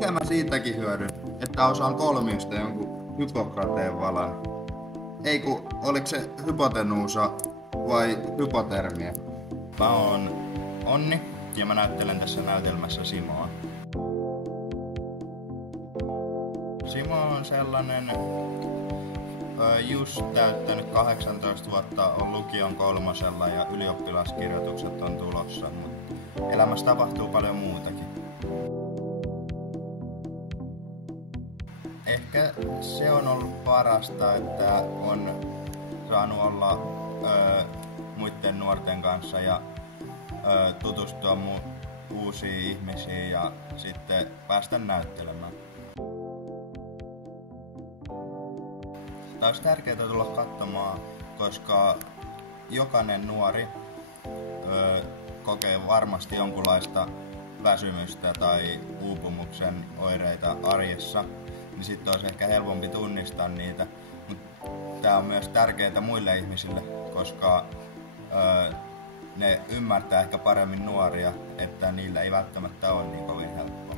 mitä mä siitäkin hyödyn, että osaan kolmiosta jonkun Hippokrateen valan? Ei kun, oliko se hypotenuusa vai hypotermia? Mä oon Onni ja mä näyttelen tässä näytelmässä Simoa. Simo on sellainen just täyttänyt 18 vuotta, on lukion kolmosella ja ylioppilaskirjoitukset on tulossa, mutta elämässä tapahtuu paljon muutakin. Ehkä se on ollut parasta, että on saanut olla muiden nuorten kanssa ja tutustua uusiin ihmisiin ja sitten päästä näyttelemään. Tämä olisi tärkeää tulla katsomaan, koska jokainen nuori kokee varmasti jonkunlaista väsymystä tai uupumuksen oireita arjessa, niin sitten olisi ehkä helpompi tunnistaa niitä. Mutta tämä on myös tärkeää muille ihmisille, koska ne ymmärtää ehkä paremmin nuoria, että niillä ei välttämättä ole niin kovin helppoa.